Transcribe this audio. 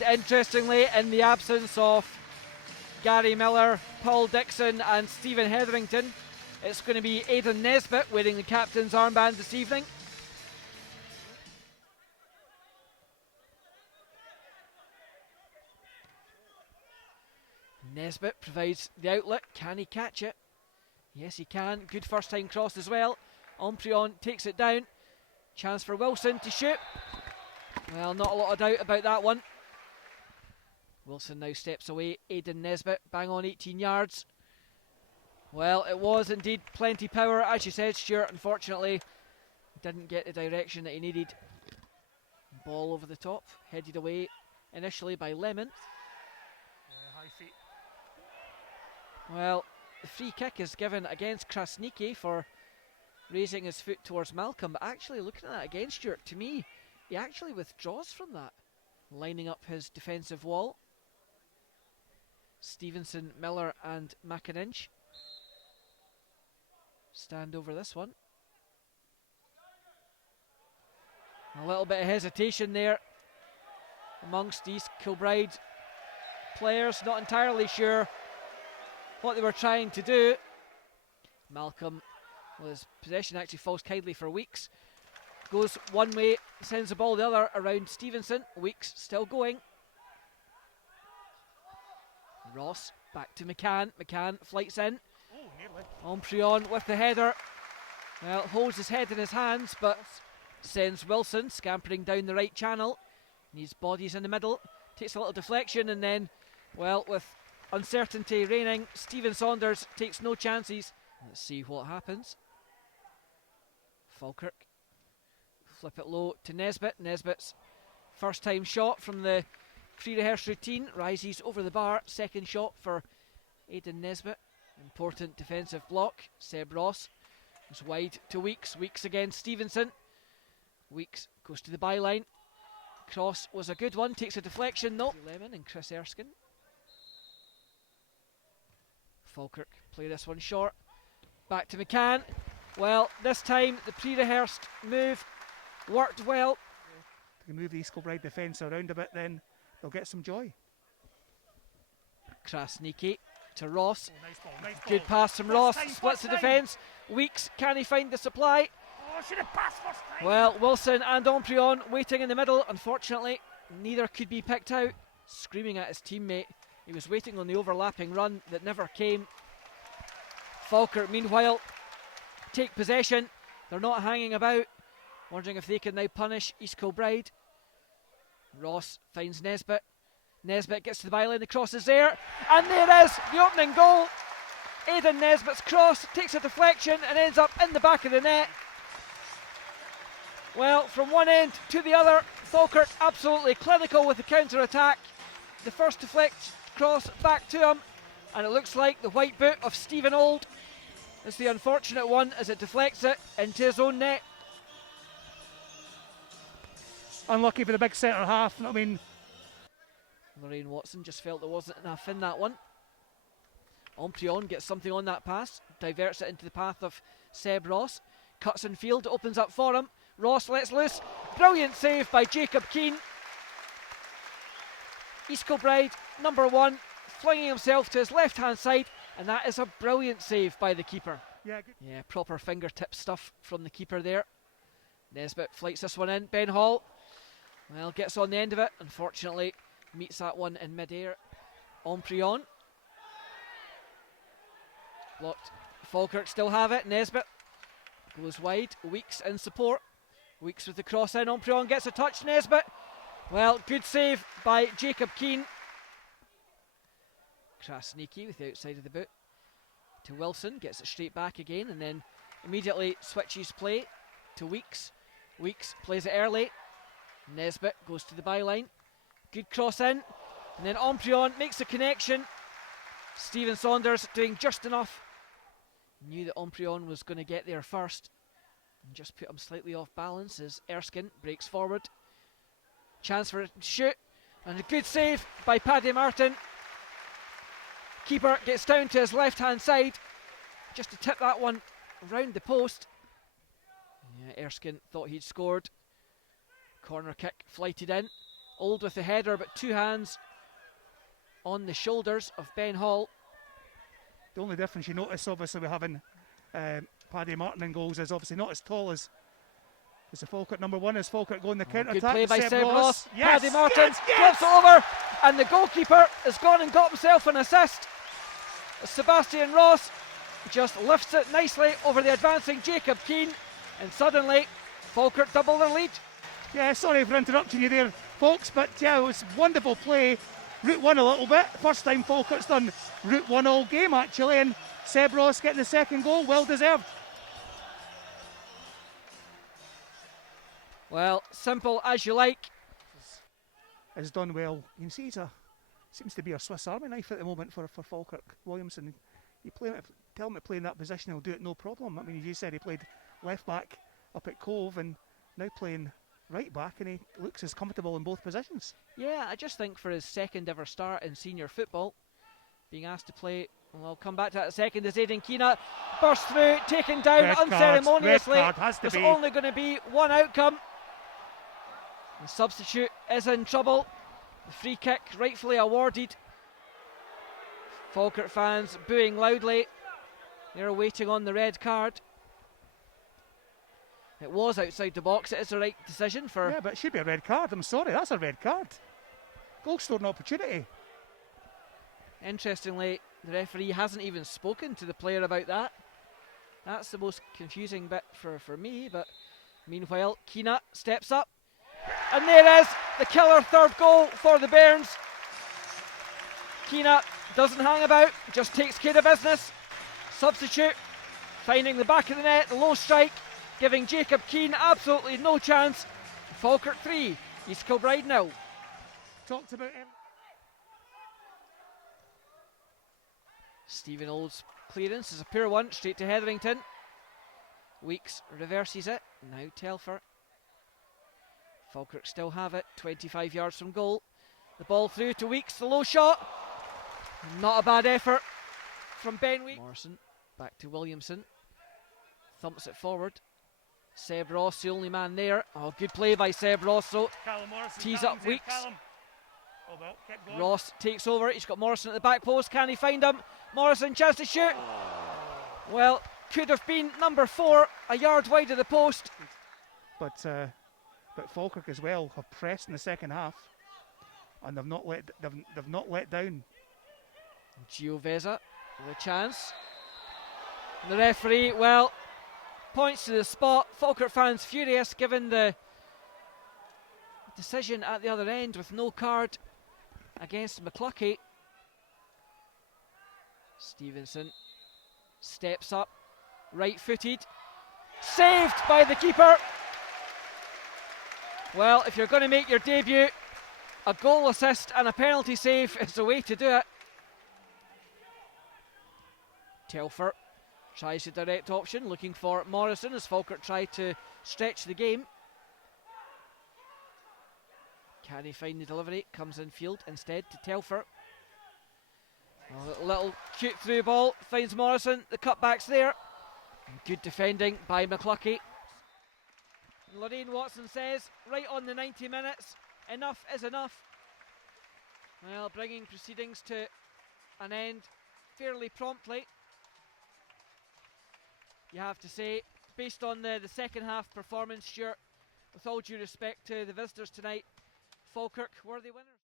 And interestingly, in the absence of Gary Miller, Paul Dixon and Stephen Hetherington, it's going to be Aidan Nesbitt wearing the captain's armband this evening. Nesbitt provides the outlet. Can he catch it? Yes, he can. Good first time cross as well. Omprion takes it down. Chance for Wilson to shoot. Well, not a lot of doubt about that one. Wilson now steps away. Aidan Nesbitt, bang on 18 yards. Well, it was indeed plenty power, as you said, Stuart. Unfortunately, didn't get the direction that he needed. Ball over the top, headed away initially by Lemon. High feet. Well, the free kick is given against Krasniki for raising his foot towards Malcolm, but actually looking at that again, Stuart, to me, he actually withdraws from that, lining up his defensive wall. Stevenson, Miller and McIninch stand over this one. A little bit of hesitation there amongst these Kilbride players, not entirely sure what they were trying to do. Malcolm, well, his possession actually falls kindly for Weeks. Goes one way, sends the ball the other around Stevenson. Weeks still going. Ross back to McCann. McCann flights in. Omprion with the header. Well, holds his head in his hands, but sends Wilson scampering down the right channel. His body's in the middle. Takes a little deflection, and then, well, with uncertainty reigning, Stephen Saunders takes no chances. Let's see what happens. Falkirk flip it low to Nesbitt. Nesbitt's first time shot from the pre-rehearsed routine rises over the bar. Second shot for Aidan Nesbitt. Important defensive block. Seb Ross is wide to Weeks. Weeks against Stevenson. Weeks goes to the byline. Cross was a good one. Takes a deflection. Nope. Lemon and Chris Erskine. Falkirk play this one short. Back to McCann. Well, this time the pre-rehearsed move worked well. If they can move the East Kilbride defence around a bit, then they'll get some joy. Krasniki to Ross. Oh, nice ball, nice good ball. pass from Ross. Splits the defence. Weeks, can he find the supply? Oh, should have passed first time. Well, Wilson and Omprion waiting in the middle. Unfortunately, neither could be picked out. Screaming at his teammate. He was waiting on the overlapping run that never came. Falkirk, meanwhile, take possession. They're not hanging about. Wondering if they can now punish East Kilbride. Ross finds Nesbitt. Nesbitt gets to the byline. The cross is there. And there is the opening goal. Aidan Nesbitt's cross takes a deflection and ends up in the back of the net. Well, from one end to the other, Falkirk absolutely clinical with the counter-attack. The first deflect cross back to him, and it looks like the white boot of Stephen Old is the unfortunate one as it deflects it into his own net. Unlucky for the big centre half. I mean, Lorraine Watson just felt there wasn't enough in that one. Omprion gets something on that pass, diverts it into the path of Seb Ross. Cuts in field, opens up for him. Ross lets loose. Brilliant save by Jacob Keane. East Kilbride, number one, flinging himself to his left-hand side, and that is a brilliant save by the keeper. Yeah, good. Yeah, proper fingertip stuff from the keeper there. Nesbitt flights this one in. Ben Hall, well, gets on the end of it. Unfortunately, meets that one in mid-air. Omprion. Blocked. Falkirk still have it. Nesbitt goes wide. Weeks in support. Weeks with the cross in. Omprion gets a touch. Nesbitt. Well, good save by Jacob Keane. Krasniki with the outside of the boot to Wilson. Gets it straight back again and then immediately switches play to Weeks. Weeks plays it early. Nesbitt goes to the byline. Good cross in. And then Omprion makes the connection. Stephen Saunders doing just enough. Knew that Omprion was going to get there first. And just put him slightly off balance as Erskine breaks forward. Chance for a shoot. And a good save by Paddy Martin. Keeper gets down to his left-hand side. Just to tip that one round the post. Yeah, Erskine thought he'd scored. Corner kick flighted in. Old with the header, but two hands on the shoulders of Ben Hall. The only difference you notice, obviously, with having Paddy Martin in goals is obviously not as tall as the Falkirk number one. Is Falkirk going the counter Good attack? play by Seb Ross. Yes, Paddy Martin yes, flips it over, and the goalkeeper has gone and got himself an assist. Sebastian Ross just lifts it nicely over the advancing Jacob Keane, and suddenly Falkirk double their lead. Yeah, sorry for interrupting you there, folks, but yeah, it was wonderful play. Route one a little bit. First time Falkirk's done Route one all game, actually, and Seb Ross getting the second goal, well deserved. Well, simple as you like. Has done well. You can see seems to be a Swiss Army knife at the moment for Falkirk. Williamson, tell him to play in that position, he'll do it no problem. I mean, you said he played left back up at Cove and now playing right back, and he looks as comfortable in both positions. Yeah, I just think for his second ever start in senior football, being asked to play, well, I'll come back to that in a second, as Aidan Keena bursts through, taken down Red unceremoniously. card has to There's be. only going to be one outcome. The substitute is in trouble. The free kick rightfully awarded. Falkirk fans booing loudly. They're waiting on the red card. It was outside the box. It is the right decision for... Yeah, but it should be a red card. I'm sorry, that's a red card. Goal scoring opportunity. Interestingly, the referee hasn't even spoken to the player about that. That's the most confusing bit for me, but meanwhile, Keena steps up. And there is the killer third goal for the Bairns. Keena doesn't hang about, just takes care of business. Substitute, finding the back of the net, the low strike, giving Jacob Keane absolutely no chance. Falkirk 3, East Kilbride 0. Talked about him. Stephen Old's clearance is a poor one, straight to Hetherington. Weeks reverses it, now Telfer. Falkirk still have it, 25 yards from goal. The ball through to Weeks, the low shot. Not a bad effort from Ben Weeks. Morrison back to Williamson. Thumps it forward. Seb Ross, the only man there. Oh, good play by Seb Ross, though. Tees up Weeks. Oh, well, kept going. Ross takes over. He's got Morrison at the back post. Can he find him? Morrison, chance to shoot. Well, could have been number 4, a yard wide of the post. But Falkirk as well have pressed in the second half, and they've not let down. Gioveza with a chance. And the referee, well, points to the spot. Falkirk fans furious given the decision at the other end with no card against McCluckie. Stevenson steps up, right-footed, saved by the keeper. Well, if you're going to make your debut, a goal assist and a penalty save is the way to do it. Telfer tries the direct option, looking for Morrison as Falkirk try to stretch the game. Can he find the delivery? Comes in field instead to Telfer. A little cute through ball, finds Morrison, the cutback's there. Good defending by McCluckie. Lorraine Watson says, right on the 90 minutes, enough is enough. Well, bringing proceedings to an end fairly promptly. You have to say, based on the second half performance, Stuart, with all due respect to the visitors tonight, Falkirk were the winners.